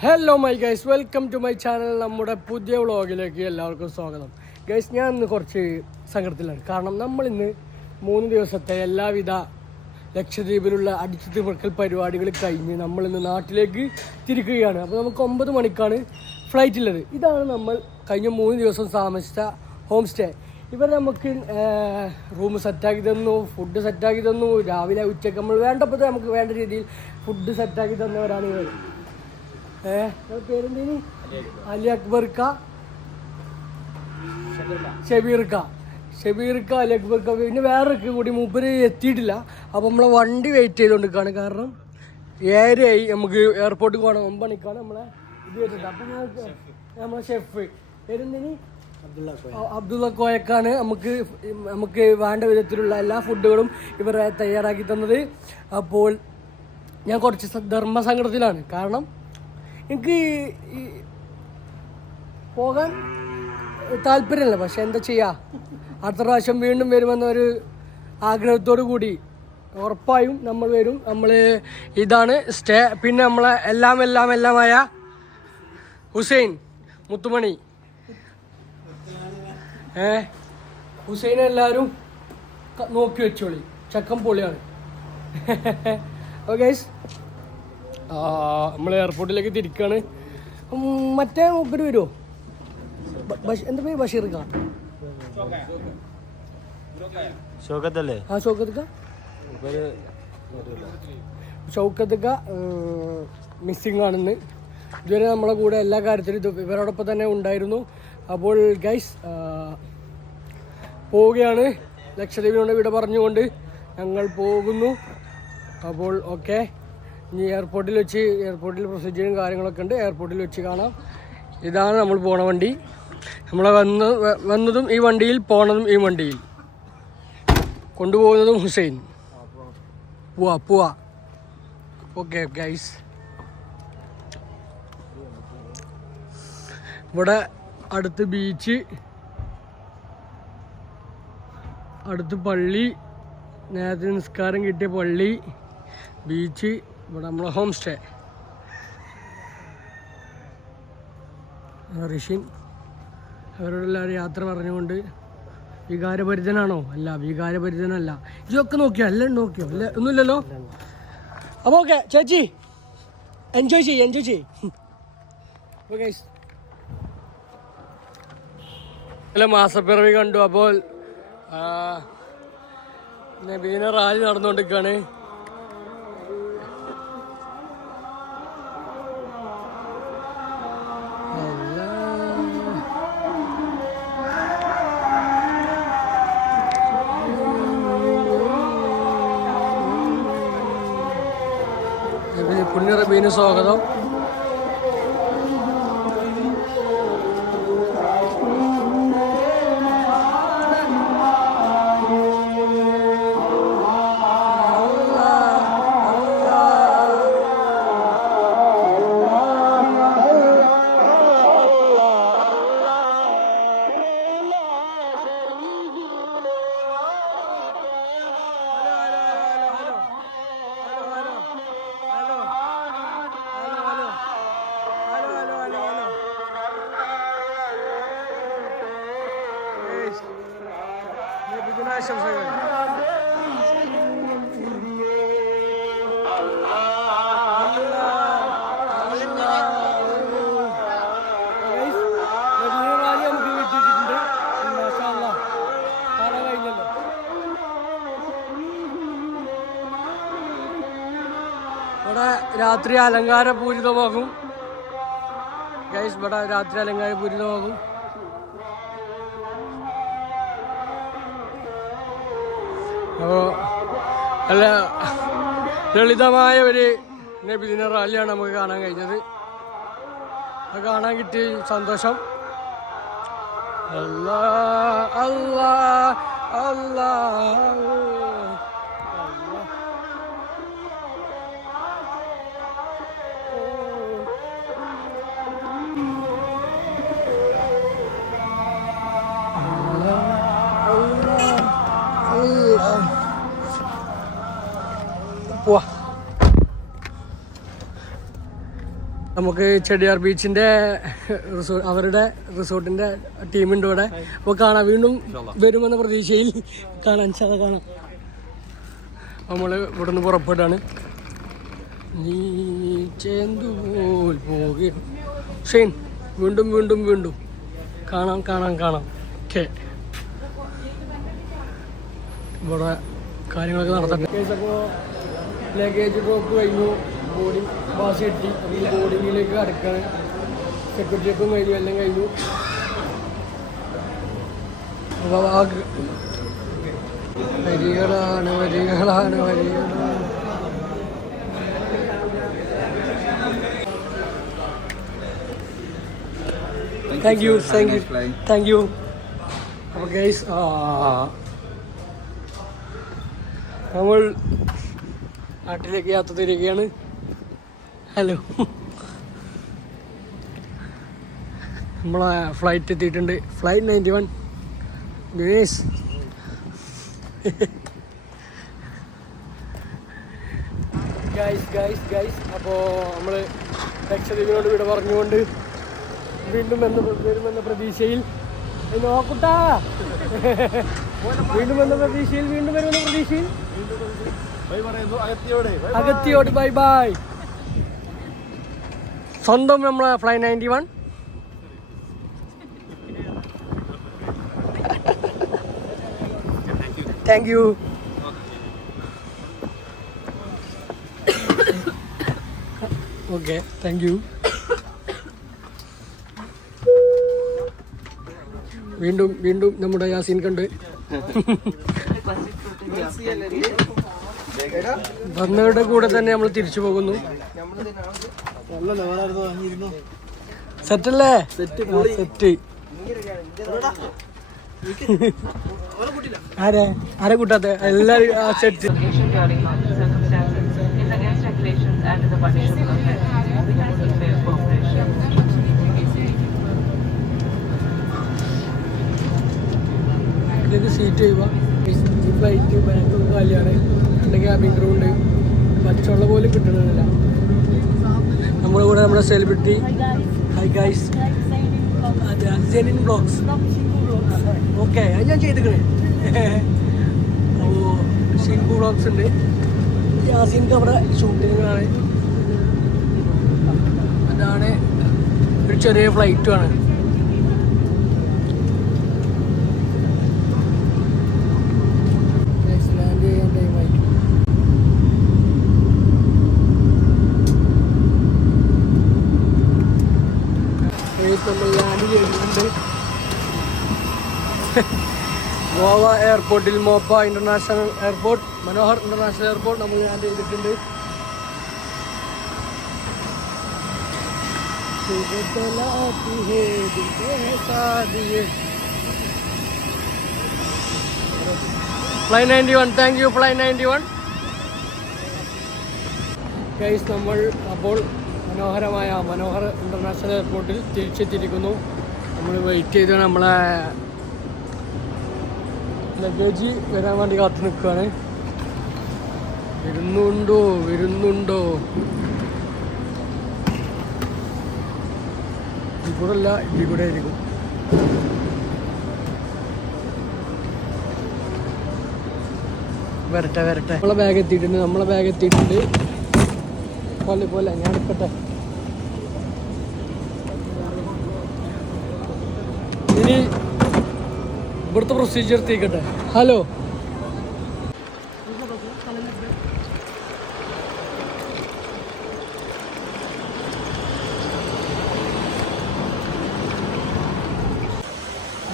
Hello my guys, welcome to my channel. നമ്മുടെ പുതിയ വ്ളോഗിലേക്ക് എല്ലാവർക്കും സ്വാഗതം. ഗൈസ്, ഞാൻ ഇന്ന് കുറച്ച് സങ്കടത്തിലാണ്. കാരണം നമ്മളിന്ന് 3 ദിവസത്തെ എല്ലാവിധ ലക്ഷദ്വീപിലുള്ള അടിച്ചു തിമിർക്കൽ പരിപാടികൾ കഴിഞ്ഞ് നമ്മളിന്ന് നാട്ടിലേക്ക് തിരിക്കുകയാണ്. അപ്പോൾ നമുക്ക് 9 മണിക്കാണ് ഫ്ലൈറ്റ് ഉള്ളത്. ഇതാണ് നമ്മൾ കഴിഞ്ഞ 3 ദിവസം താമസിച്ച ഹോം സ്റ്റേ. ഇവർ നമുക്ക് റൂം സെറ്റാക്കി തന്നു, ഫുഡ് സെറ്റാക്കി തന്നു. രാവിലെ ഉച്ചയ്ക്ക് നമ്മൾ വേണ്ടപ്പോൾ നമുക്ക് വേണ്ട രീതിയിൽ ഫുഡ് സെറ്റാക്കി തന്നവരാണ് ഇവർ. പേരെന്തേനി? അലി അക്ബർക്ക, ഷബീർക്ക, അലി അക്ബർക്ക, പിന്നെ വേറൊക്കെ കൂടി മൂപ്പര് എത്തിയിട്ടില്ല. അപ്പോൾ നമ്മളെ വണ്ടി വെയിറ്റ് ചെയ്തുകൊണ്ടിരിക്കുകയാണ്. കാരണം 7 നമുക്ക് എയർപോർട്ടിൽ പോകണം. 9 മണിക്കാണ് നമ്മളെ ഇത് വെച്ചിട്ട്. അപ്പം നമ്മളെ ഷെഫ് പേരെന്തേനി? അബ്ദുള്ള കോയക്കാണ് നമുക്ക് വേണ്ട വിധത്തിലുള്ള എല്ലാ ഫുഡുകളും ഇവർ തയ്യാറാക്കി തന്നത്. അപ്പോൾ ഞാൻ കുറച്ച് ധർമ്മസങ്കടത്തിലാണ്. കാരണം എനിക്ക് പോകാൻ താല്പര്യമില്ല, പക്ഷെ എന്താ ചെയ്യുക, അടുത്ത പ്രാവശ്യം വീണ്ടും വരുമെന്നൊരു ആഗ്രഹത്തോടു കൂടി ഉറപ്പായും നമ്മൾ വരും. നമ്മൾ ഇതാണ് സ്റ്റേ. പിന്നെ നമ്മളെ എല്ലാമായ ഹുസൈൻ മുത്തുമണി, ഹുസൈൻ എല്ലാവരും നോക്കി വെച്ചോളി, ചക്കം പൊളിയാണ്. ഓക്കെ, നമ്മൾ എയർപോർട്ടിലേക്ക് തിരിക്കുകയാണ്. മറ്റേ മൂപ്പര് വരുമോ? എന്താ പേര്? ബഷീർക്ക, ഷൗക്കത്തല്ലേ? ആ ഷൗക്കത്തൊക്കെ മിസ്സിങ് ആണെന്ന്. ഇതുവരെ നമ്മളെ കൂടെ എല്ലാ കാര്യത്തിലും ഇവരോടൊപ്പം തന്നെ ഉണ്ടായിരുന്നു. അപ്പോൾ ഗൈസ്, പോവുകയാണ്. ലക്ഷദ്വീപിനോട് വിട പറഞ്ഞുകൊണ്ട് ഞങ്ങൾ പോകുന്നു. അപ്പോൾ ഓക്കെ, ഇനി എയർപോർട്ടിൽ പ്രൊസീജിയറും കാര്യങ്ങളൊക്കെ ഉണ്ട്. എയർപോർട്ടിൽ വെച്ച് കാണാം. ഇതാണ് നമ്മൾ പോണ വണ്ടി. നമ്മളെ വന്നതും ഈ വണ്ടിയിൽ, പോണതും ഈ വണ്ടിയിൽ, കൊണ്ടുപോകുന്നതും ഹുസൈൻ. പോവാ. ഓക്കെ ഗൈസ്, ഇവിടെ അടുത്ത് ബീച്ച്, അടുത്ത് പള്ളി, നേരത്തെ നിസ്കാരം കിട്ടിയ പള്ളി, ബീച്ച്, ഇവിടെ നമ്മളെ ഹോം സ്റ്റേ. ഋഷിൻ അവരോടെല്ലാവരും യാത്ര പറഞ്ഞുകൊണ്ട് വികാരഭരിതനാണോ? അല്ല, വികാരഭരിതനല്ല. ഇതൊക്കെ നോക്കിയോ? എല്ലാം നോക്കിയോ? അല്ല, ഒന്നുമില്ലല്ലോ. അപ്പോൾ ഓക്കെ ചേച്ചി, എൻജോയ് ചെയ്യ്. അല്ല, മാസപ്പിറവി കണ്ടു. അപ്പോൾ നബീന റാലി നടന്നുകൊണ്ടിരിക്കുകയാണ്. പുണ്യ റബീന് സ്വാഗതം. ഇവിടെ രാത്രി അലങ്കാരപൂരിതമാകും ഗൈസ്. ഇവിടെ രാത്രി അലങ്കാരപൂരിതമാകും. അപ്പോൾ നല്ല ലളിതമായ ഒരു നബിദിന റാലിയാണ് നമുക്ക് കാണാൻ കഴിഞ്ഞത്. അത് കാണാൻ കിട്ടിയ സന്തോഷം. അല്ലാ അല്ലാ അല്ലാ പോവാ. നമുക്ക് ചെടിയാർ ബീച്ചിൻ്റെ അവരുടെ റിസോർട്ടിൻ്റെ ടീമുണ്ട് ഇവിടെ. അപ്പോൾ കാണാം, വീണ്ടും വരുമെന്ന പ്രതീക്ഷയിൽ കാണാൻ കാണാം. നമ്മൾ ഇവിടെ നിന്ന് പുറപ്പെട്ടാണ്. നീ ചേന്തുപോൽ പോകെ ഷെയ്ൻ, വീണ്ടും വീണ്ടും വീണ്ടും കാണാം കാണാം കാണാം. ഓക്കെ, ഇവിടെ കാര്യങ്ങളൊക്കെ നടത്തട്ടെ. അപ്പോൾ ലഗേജ് ഡ്രോപ്പ് കഴിഞ്ഞു, ബോർഡിങ് പാസ് കിട്ടി. അപ്പോൾ ബോർഡിങ്ങിലേക്ക് അടുക്കാണ്. സെക്യൂരിറ്റി ചെക്കും കഴിഞ്ഞു, എല്ലാം കഴിഞ്ഞു. അപ്പോൾ വരികളാണ് വരികളാണ് വരികളാണ്. Thank you thank you thank you. അപ്പോൾ ഗൈസ്, നമ്മൾ നാട്ടിലേക്ക് യാത്ര തിരികെയാണ്. ഹലോ, നമ്മളെ ഫ്ലൈറ്റ് എത്തിയിട്ടുണ്ട്. Flight 91 guys. ഗൈസ് അപ്പോൾ നമ്മൾ ലക്ഷദ്വീപിനോട് ഇവിടെ പറഞ്ഞുകൊണ്ട് വീണ്ടും വരുമെന്ന പ്രതീക്ഷയിൽ നോക്കൂട്ടാ, വീണ്ടും വരുമെന്ന പ്രതീക്ഷയിൽ അഗത്തിയോട് ബൈ ബൈ. സ്വന്തം നമ്മളെ fly 91. Thank U. Okay, thank you. വീണ്ടും വീണ്ടും നമ്മുടെ യാസീൻ കണ്ട് വന്നവരുടെ കൂടെ തന്നെ നമ്മൾ തിരിച്ചു പോകുന്നു. സെറ്റല്ലേ? സെറ്റ്. ആരെ കൂട്ടാത്ത എല്ലാരും ആ സെറ്റ്. ഇതിലേക്ക് സീറ്റ് ചെയ്യുക. ഫ്ലൈറ്റ് ബാങ്ക് കാലിയാണ്. രണ്ട് ക്യാബിൻ ക്രൂ ഉണ്ട്. പച്ചവെള്ളം പോലും കിട്ടണമെന്നില്ല. നമ്മുടെ കൂടെ നമ്മുടെ celebrity. Hi guys, Jenin blogs. Okay, ഞാൻ ചെയ്തിക്കണേ. അപ്പോൾ ഷിൻകു ബ്ലോഗ്സ് ഉണ്ട്. യാസീൻക്ക് അവിടെ ഷൂട്ടിങ്ങാണ്. അതാണ് ഒരു ചെറിയ ഫ്ലൈറ്റുമാണ്. നമ്മൾ ലാൻഡ് ചെയ്യുന്നുണ്ട് ഗോവ എയർപോർട്ടിൽ. Mopa international airport, Manohar international airport നമ്മൾ ലാൻഡ് ചെയ്തിട്ടുണ്ട്. Fly 91. Thank you fly 91. Guys, നമ്മൾ അപ്പോൾ മനോഹർ ഇന്റർനാഷണൽ എയർപോർട്ടിൽ തിരിച്ചെത്തിയിരിക്കുന്നു. നമ്മൾ വെയിറ്റ് ചെയ്താണ്. നമ്മളെ ലഗേജ് വരാൻ വേണ്ടി കാത്തു നിൽക്കുകയാണ്. വരുന്നുണ്ടോ? ഇവിടെ ഇവിടെ ആയിരിക്കും. വരട്ടെ. നമ്മളെ ബാഗ് എത്തിയിട്ടുണ്ട്. പോലെ ഞാൻ എടുക്കട്ടെ. ഇനി ഇവിടുത്തെ പ്രൊസീജിയർ തീക്കട്ടെ. ഹലോ,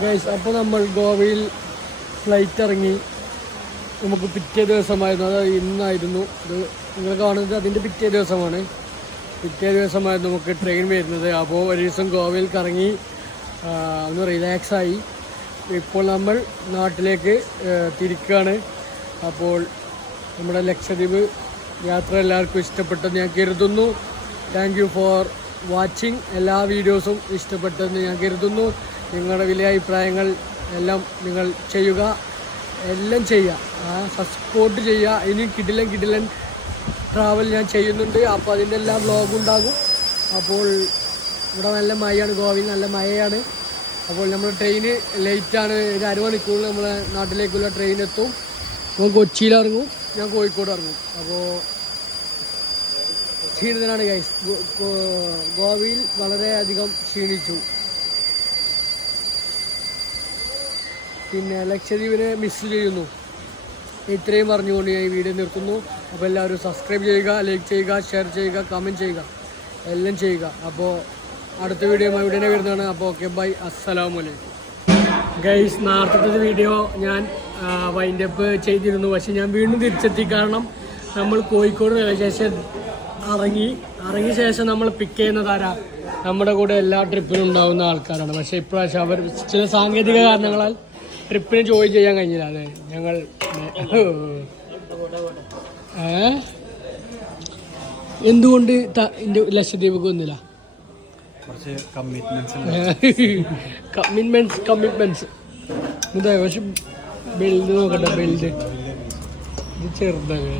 ഗൈസ്, അപ്പോൾ നമ്മൾ ഗോവയിൽ ഫ്ലൈറ്റ് ഇറങ്ങി. നമുക്ക് പിറ്റേ ദിവസമായിരുന്നു, അത് ഇന്നായിരുന്നു. ഇത് നിങ്ങൾ കാണുന്നത് അതിൻ്റെ പിറ്റേ ദിവസമായിരുന്നു നമുക്ക് ട്രെയിൻ വരുന്നത്. അപ്പോൾ ഒരു ദിവസം ഗോവയിൽ കറങ്ങി ഒന്ന് റിലാക്സായി. ഇപ്പോൾ നമ്മൾ നാട്ടിലേക്ക് തിരിക്കുകയാണ്. അപ്പോൾ നമ്മുടെ ലക്ഷദ്വീപ് യാത്ര എല്ലാവർക്കും ഇഷ്ടപ്പെട്ടെന്ന് ഞാൻ കരുതുന്നു. Thank you for watching. എല്ലാ വീഡിയോസും ഇഷ്ടപ്പെട്ടെന്ന് ഞാൻ കരുതുന്നു. നിങ്ങളുടെ വലിയ അഭിപ്രായങ്ങൾ എല്ലാം നിങ്ങൾ ചെയ്യുക, എല്ലാം ചെയ്യുക, സപ്പോർട്ട് ചെയ്യുക. ഇനി കിടിലൻ ട്രാവൽ ഞാൻ ചെയ്യുന്നുണ്ട്. അപ്പോൾ അതിൻ്റെ എല്ലാം വ്ലോഗ് ഉണ്ടാകും. അപ്പോൾ ഇവിടെ നല്ല മഴയാണ്, ഗോവയിൽ നല്ല മഴയാണ്. അപ്പോൾ നമ്മുടെ ട്രെയിന് ലേറ്റാണ്. ഒരു അരമണിക്കൂറിൽ നമ്മളെ നാട്ടിലേക്കുള്ള ട്രെയിൻ എത്തും. അപ്പോൾ കൊച്ചിയിൽ ഇറങ്ങും, ഞാൻ കോഴിക്കോട് ഇറങ്ങും. അപ്പോൾ ക്ഷീണിതനാണ് ഗൈസ്. ഗോവയിൽ വളരെയധികം ക്ഷീണിച്ചു. പിന്നെ ലക്ഷദ്വീപിനെ മിസ് ചെയ്യുന്നു. ഇത്രയും പറഞ്ഞുകൊണ്ട് ഞാൻ ഈ വീഡിയോ നിർത്തുന്നു. അപ്പോൾ എല്ലാവരും സബ്സ്ക്രൈബ് ചെയ്യുക, ലൈക്ക് ചെയ്യുക, ഷെയർ ചെയ്യുക, കമൻറ്റ് ചെയ്യുക, എല്ലാം ചെയ്യുക. അപ്പോൾ അടുത്ത വീഡിയോ ഉടനെ വരുന്നതാണ്. അപ്പോൾ ഓക്കെ, ബൈ, അസ്സലാമു അലൈക്കും ഗൈസ്. നേരത്തെ വീഡിയോ ഞാൻ വൈൻഡപ്പ് ചെയ്തിരുന്നു, പക്ഷെ ഞാൻ വീണ്ടും തിരിച്ചെത്തി. കാരണം നമ്മൾ കോഴിക്കോട് റെയിൽവേ സ്റ്റേഷൻ ഇറങ്ങിയ ശേഷം നമ്മൾ പിക്ക് ചെയ്യുന്നതാരാ, നമ്മുടെ കൂടെ എല്ലാ ട്രിപ്പിനും ഉണ്ടാകുന്ന ആൾക്കാരാണ്. പക്ഷേ ഇപ്രാവശ്യം അവർ ചില സാങ്കേതിക കാരണങ്ങളാൽ ട്രിപ്പിന് ജോയിൻ ചെയ്യാൻ കഴിഞ്ഞില്ല. അതെ, ഞങ്ങൾ എന്തുകൊണ്ട് ലക്ഷദ്വീപ് ഒന്നുമില്ല? കമ്മിറ്റ്മെന്റ്സ് ഇതാ. പക്ഷെ ബെൽറ്റ് നോക്കട്ടെ, ബെൽറ്റ് ഇത് ചെറുതാണ്.